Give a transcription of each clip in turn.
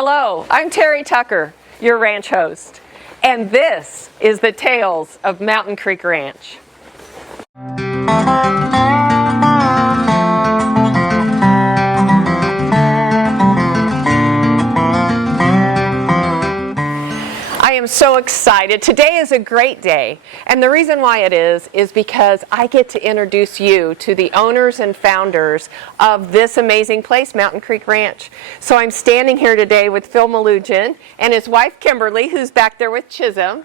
Hello, I'm Terry Tucker, your ranch host, and this is the Tales of Mountain Creek Ranch. I am so excited. Today is a great day, and the reason why it is because I get to introduce you to the owners and founders of this amazing place, Mountain Creek Ranch. So I'm standing here today with Phil Malugin and his wife Kimberly, who's back there with Chisholm.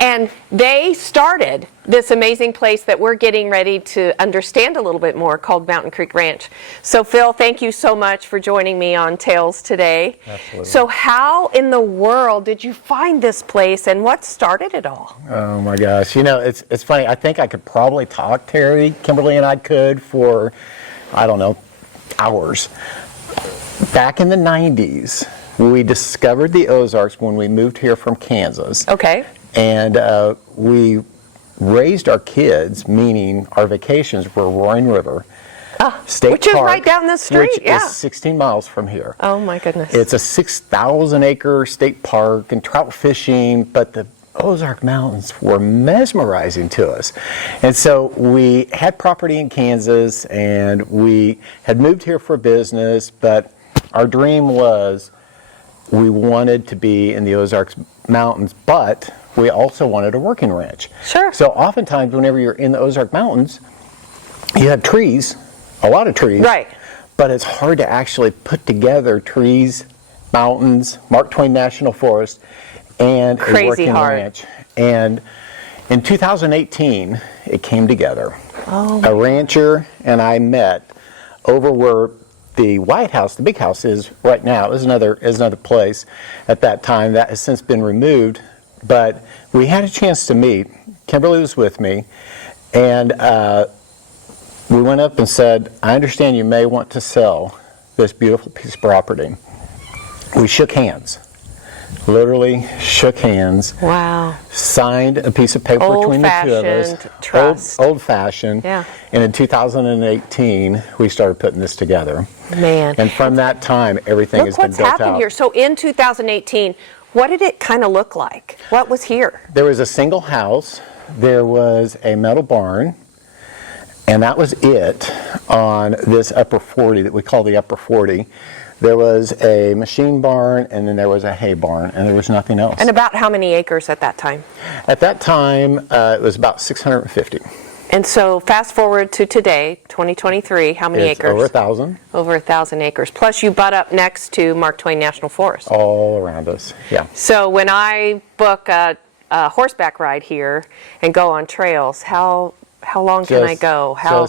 And they started this amazing place that we're getting ready to understand a little bit more, called Mountain Creek Ranch. So Phil, thank you so much for joining me on Tales today. Absolutely. So how in the world did you find this place, and what started it all? Oh my gosh, you know, it's funny. I think I could probably talk, Terry, Kimberly and I could, for, I don't know, hours. Back in the 90s, we discovered the Ozarks when we moved here from Kansas. Okay. And we raised our kids, meaning our vacations were Roaring River State which is Park, right down the street, which yeah. is 16 miles from here. Oh my goodness. It's a 6,000-acre state park and trout fishing, but the Ozark Mountains were mesmerizing to us. And so we had property in Kansas, and we had moved here for business, but our dream was we wanted to be in the Ozarks Mountains, but we also wanted a working ranch. Sure. So oftentimes whenever you're in the Ozark Mountains, you have trees, a lot of trees. Right. But it's hard to actually put together trees, mountains, Mark Twain National Forest, and Crazy a working hard. ranch. And in 2018, it came together. Oh. A rancher and I met over where the White House, the big house, is right now. It was another place at that time that has since been removed. But we had a chance to meet. Kimberly was with me, and we went up and said, I understand you may want to sell this beautiful piece of property. We shook hands, literally shook hands. Wow. Signed a piece of paper between the two of us. Old-fashioned trust. Old-fashioned. Yeah. And in 2018, we started putting this together. Man. And from that time, everything has Look been what's built happened out. here. So in 2018, what did it kind of look like? What was here? There was a single house, there was a metal barn, and that was it on this upper 40 that we call the upper 40. There was a machine barn, and then there was a hay barn, and there was nothing else. And about how many acres at that time? At that time, it was about 650. And so fast forward to today, 2023, how many It's acres? over 1,000. Over 1,000 acres. Plus you butt up next to Mark Twain National Forest. All around us, yeah. So when I book a horseback ride here and go on trails, how long can I go? How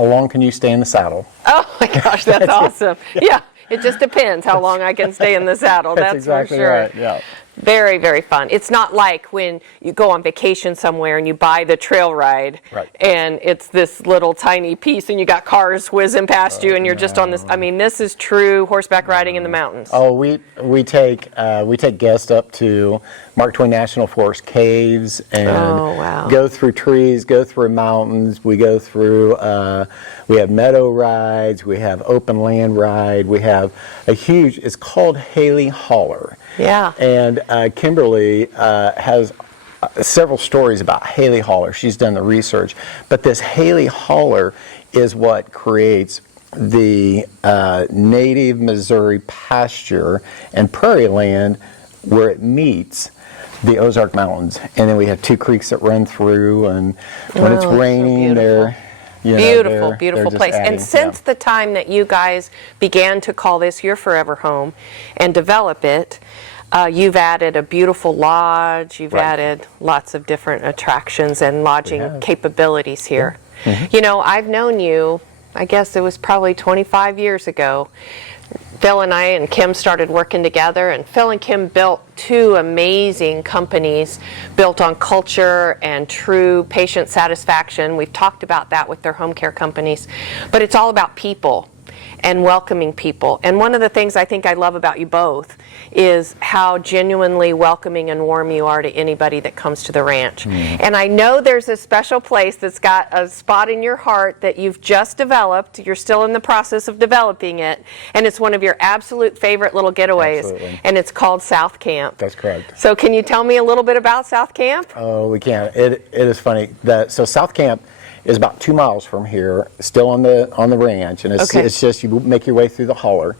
long can you stay in the saddle? Oh my gosh, that's awesome. Yeah, it just depends how long I can stay in the saddle. That's exactly for sure. right, yeah. Very, very fun. It's not like when you go on vacation somewhere and you buy the trail ride, Right. and it's this little tiny piece and you got cars whizzing past you and you're just on this. I mean, this is true horseback riding in the mountains. Oh, we take guests up to Mark Twain National Forest caves and Oh, wow. go through trees, go through mountains. We go through. We have meadow rides. We have open land ride. We have a huge. It's called Haley Holler. Yeah. And Kimberly has several stories about Haley Holler. She's done the research, but this Haley Holler is what creates the native Missouri pasture and prairie land where it meets the Ozark Mountains. And then we have two creeks that run through, and when it's Oh, so raining, they're Beautiful place. And since the time that you guys began to call this your forever home and develop it, you've added a beautiful lodge, you've Right. added lots of different attractions and lodging have. capabilities here. You know, I've known you, I guess it was probably 25 years ago. Phil and I and Kim started working together, and Phil and Kim built two amazing companies built on culture and true patient satisfaction. We've talked about that with their home care companies, but it's all about people. and welcoming people. And one of the things I think I love about you both is how genuinely welcoming and warm you are to anybody that comes to the ranch. And I know there's a special place that's got a spot in your heart that you've just developed. You're still in the process of developing it, and it's one of your absolute favorite little getaways. Absolutely. And it's called South Camp. That's correct. So can you tell me a little bit about South Camp? Oh, we can. It is funny. So South Camp is about 2 miles from here, still on the ranch, and Okay. it's just you make your way through the holler,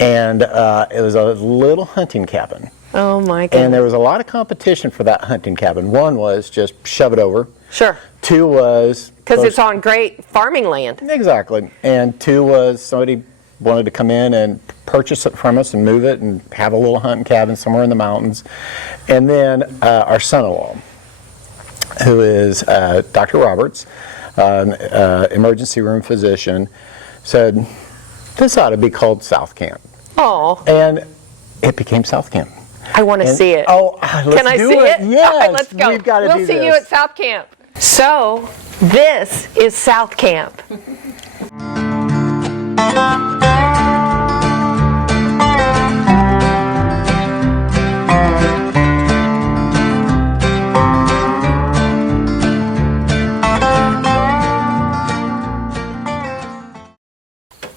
and it was a little hunting cabin, Oh my and goodness. there was a lot of competition for that hunting cabin. One was just shove it over. Sure. Two was Because it's on great farming land. exactly, and two was somebody wanted to come in and purchase it from us and move it and have a little hunting cabin somewhere in the mountains, and then our son-in-law, who is Dr. Roberts, emergency room physician, said, this ought to be called South Camp. Oh, And it became South Camp. I want to And- see it. Oh, let's Can I do see it? Yes, All right, let's go. We've got to we'll do see this. you at South Camp. So, this is South Camp.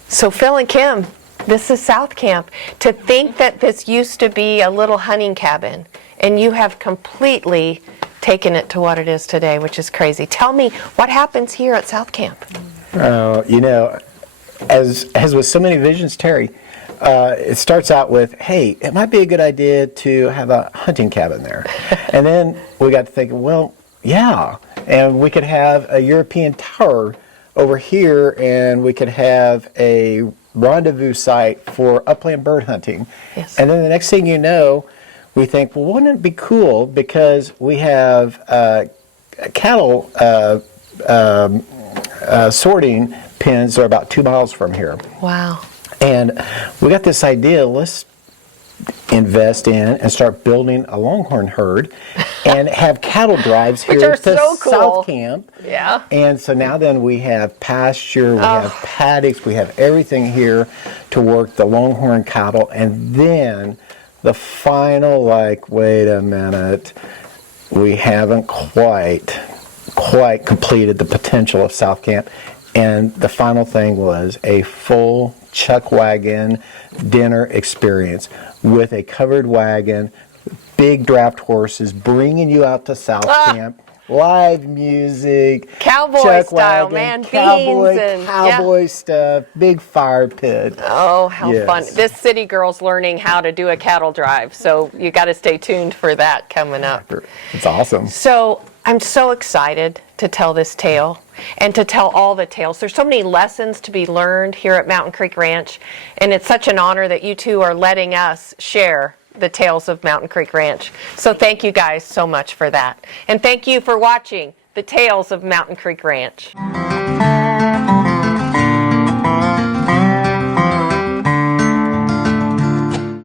So Phil and Kim, this is South Camp. To think that this used to be a little hunting cabin, and you have completely taken it to what it is today, which is crazy. Tell me, what happens here at South Camp? You know, as with so many visions, Terry, it starts out with, hey, it might be a good idea to have a hunting cabin there. And then we got to thinking, well, yeah, and we could have a European tower over here, and we could have a rendezvous site for upland bird hunting. Yes. And then the next thing you know, we think, well, wouldn't it be cool because we have cattle sorting pens are about 2 miles from here. Wow. And we got this idea, let's invest in and start building a longhorn herd and have cattle drives Which here are to so cool. South Camp. Yeah. And so now then we have pasture, we have paddocks, we have everything here to work the longhorn cattle. And then the final, like, wait a minute, we haven't quite completed the potential of South Camp. And the final thing was a full chuck wagon dinner experience with a covered wagon, big draft horses, bringing you out to South Camp, live music, Cowboy chuck style, wagon, man, cowboy, beans and- cowboy stuff, big fire pit. Oh, how Yes. fun. This city girl's learning how to do a cattle drive, so you got to stay tuned for that coming up. It's awesome. So I'm so excited to tell this tale and to tell all the tales. There's so many lessons to be learned here at Mountain Creek Ranch, and it's such an honor that you two are letting us share the tales of Mountain Creek Ranch. So thank you guys so much for that. And thank you for watching the Tales of Mountain Creek Ranch.